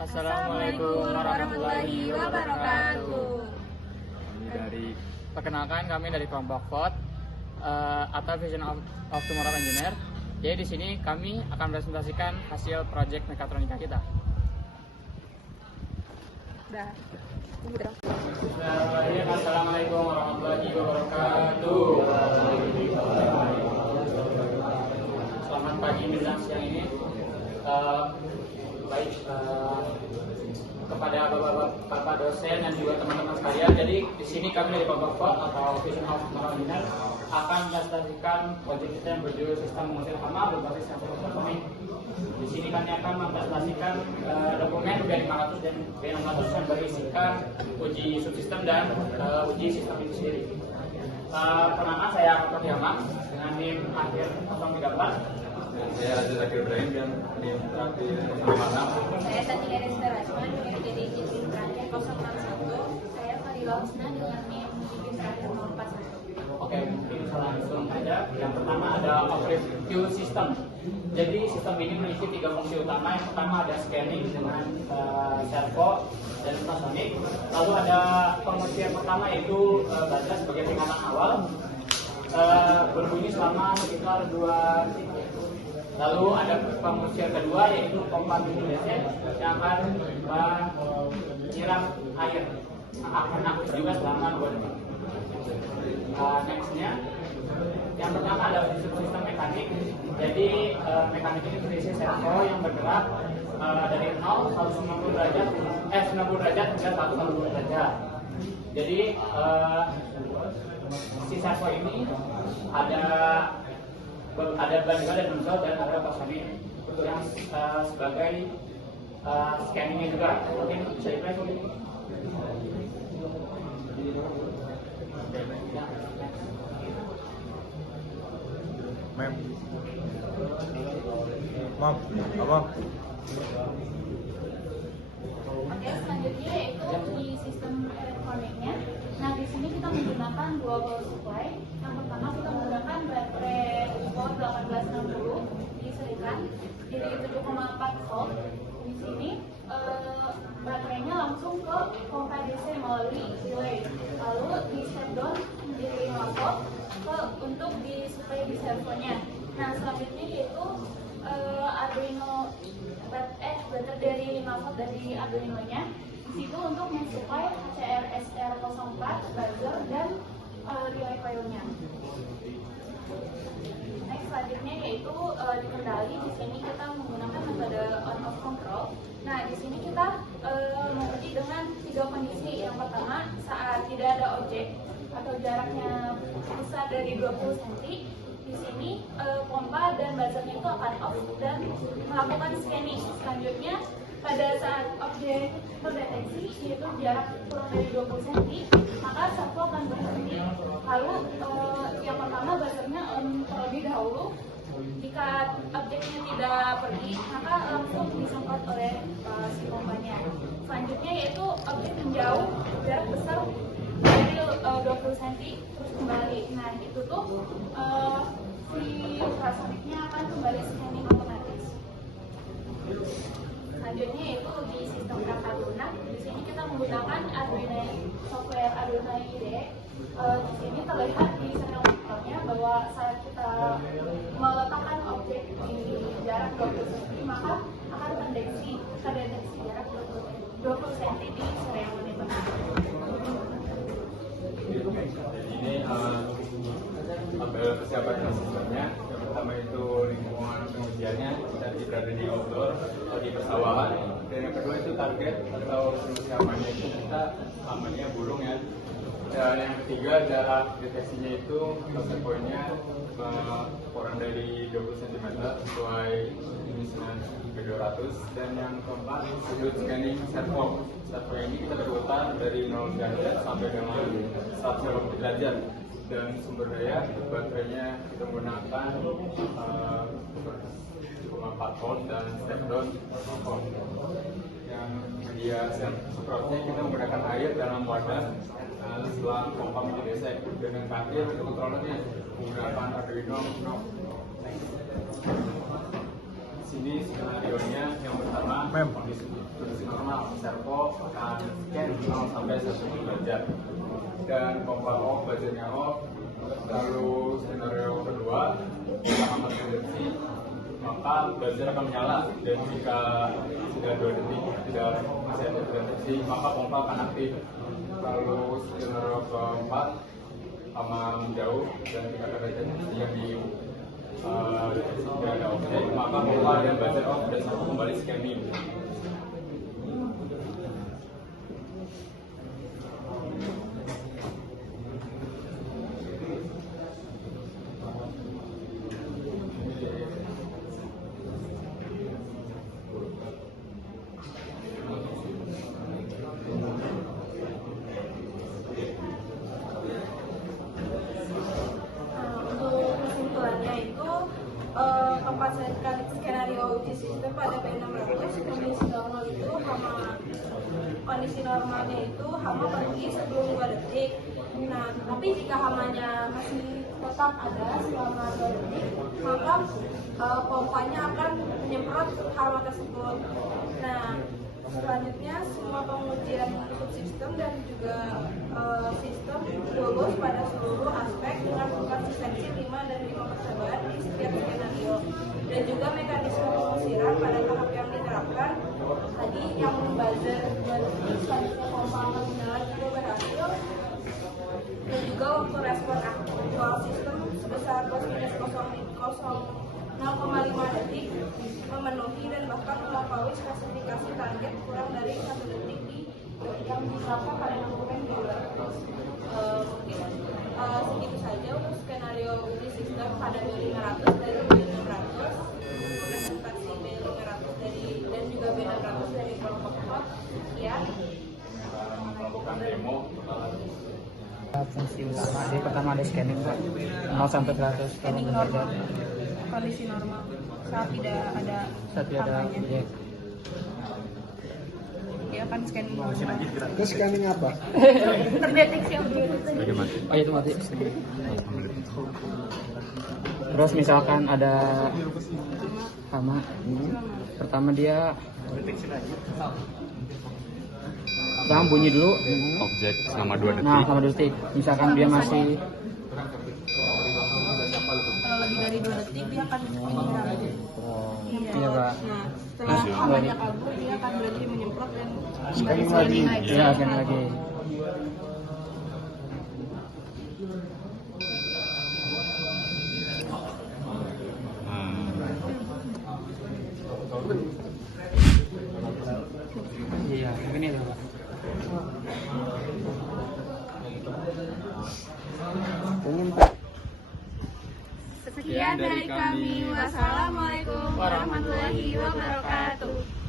Assalamualaikum warahmatullahi wabarakatuh. Perkenalkan, kami dari kelompok VOT atau Vision of Tomorrow Engineer. Jadi di sini kami akan presentasikan hasil proyek mekatronika kita. Assalamualaikum warahmatullahi wabarakatuh. Selamat pagi menjelang siang ini. Kepada bapak dosen dan juga teman-teman sekalian. Jadi di sini kami dari kelompok VOT atau Vision of Tomorrow Engineer akan mempresentasikan proyek kita yang berjudul Sistem Mengusir Hama berbasis sensor elektronik. Di sini kami akan mempresentasikan dokumen B500 dan B600 yang berisikan uji subsistem dan uji sistem itu sendiri. Pertama saya Dr. Yamak dengan NIM akhir 034. Saya Aziz Zakir Ibrahim dan NIM terakhir 056. Saya Tania Resta Rajman dengan jadi izin terakhir 061. Saya Fadila Husna dengan NIM izin terakhir 041. Oke, mungkin langsung saja. Yang pertama ada overview system. Jadi sistem ini memiliki 3 fungsi utama. Yang pertama ada scanning dengan servo dan ultrasonic. Lalu ada fungsi yang pertama yaitu buzzer sebagai peringatan awal, berbunyi selama sekitar 2 detik. Lalu ada fungsi yang kedua yaitu pompa biru DC yang akan menyiram air, akan aktif juga selama 2 detik. Nextnya, yang pertama ada sistem mekanik. Jadi mekanik ini berisi servo yang bergerak dari 0 190 derajat 90 derajat hingga 180 derajat. Jadi si servo ini ada bandula dan nozzle dan ada ultrasonic yang sebagai scanningnya juga. Mungkin bisa diplay dulu. Maaf, apa? Oke, selanjutnya yaitu di sistem elektroniknya. Nah, di sini kita menggunakan 2 power supply. Yang pertama kita menggunakan baterai power 1860 diseringkan jadi 7,4 volt. Di sini baterainya langsung ke pompa DC melalui relay. Lalu di step down di 5 volt untuk disuplai di servonya. Nah, selanjutnya yaitu Arduino baterai dari 5 volt dari Arduino-nya. Itu untuk mensuplai HCR SR04 buzzer dan relay coil-nya. Next, selanjutnya yaitu di kendali. Di sini kita menggunakan metode on-off control. Nah, di sini kita menguji dengan 3 kondisi. Yang pertama, saat tidak ada objek atau jaraknya besar dari 20 cm. Di sini pompa dan buzzernya itu akan off dan melakukan scanning. Selanjutnya, pada saat objek terdeteksi yaitu jarak kurang dari 20 cm, maka servo akan berhenti. Lalu yang pertama buzzernya terlebih dahulu. Jika objeknya tidak pergi, maka langsung disemprot oleh si pompanya. Selanjutnya yaitu objek menjauh jarak besar dari 20 cm terus kembali. Nah, itu tuh si ultrasonicnya akan kembali scanning otomatis. Selanjutnya yaitu di sistem perangkat lunak. Di sini kita menggunakan Arduino software Arduino IDE. Di sini terlihat di serial monitornya bahwa saat kita meletakkan objek di jarak 20 cm, maka akan terdeteksi jarak 20 cm di serial monitor. Ini tabel persiapan sistemnya. Yang pertama itu lingkungan pengujiannya, kita berada di outdoor atau di persawahan. Dan yang kedua itu target atau persiapannya itu kita amannya burung ya. Dan yang ketiga jarak deteksinya itu set pointnya kurang dari 20 cm sesuai jenis 200. Dan yang keempat sudut scanning servo. Servo ini kita berputar dari 0 derajat sampai dengan 180 derajat. Dan sumber daya baterainya kita menggunakan 7,4 volt dan step down 0 volt. Yang media semprotnya kita menggunakan air dalam wadah setelah pompa menjadi DC. Dan yang terakhir untuk kontrolernya menggunakan Arduino Uno. sini skenario-nya yang pertama kondisi normal, servo akan scan 0 sampai 1 derajat dan pompa off, buzzernya off. Lalu skenario kedua, jika emergency maka buzzer akan menyala dan jika sudah 2 detik tidak masih ada emergency maka pompa akan aktif. Lalu skenario keempat, hama menjauh dan jika ada deteksi yang di tidak ada objek maka pompa dan buzzer off dan servo kembali scanning. Kapasitas skenario uji sistem pada B600 kondisi normal itu kondisi normalnya itu hama pergi sebelum 2 detik. Nah, tapi jika hamanya masih tetap ada selama 2 detik, maka pompanya akan menyemprot hama tersebut. Nah, selanjutnya semua pengujian untuk sistem dan juga sistem lulus pada seluruh aspek dengan konsistensi 5 dan 5 percobaan di setiap skenario dan juga mekanisme pengusiran pada tahap yang diterapkan tadi yang buzzer dan selanjutnya pompa akan menyala juga berhasil dan juga waktu respon aktual sistem sebesar +/-0,5 detik memenuhi dan bahkan melampaui spesifikasi target kurang dari 1 detik yang diterapkan pada dokumen B200. Mungkin segitu saja untuk skenario uji sistem pada B500 dari B600, presentasi B500 dari dan juga B600 dari kelompok 4. Sekian. Melakukan demo fungsi utama. Jadi pertama ada scanning Pak, 0 sampai 100 Scanning normal, kondisi normal saat tidak ada hamanya. objek. Dia akan scanning normal. Terus scanning apa? Terdeteksi objek. Oh itu mati. Terus misalkan ada hama, pertama dia bunyi dulu. objek selama 2 detik. Nah, selama 2 detik. Misalkan dia masih Kalau lebih dari 2 detik dia akan menyerang. iya Pak. Nah, setelah hamanya kabur dia akan berhenti menyemprot dan kembali Scanning scanning lagi. lagi. Ya, scan lagi. Iya, ini tuh Pak. Sekian dari kami. Wassalamualaikum warahmatullahi wabarakatuh.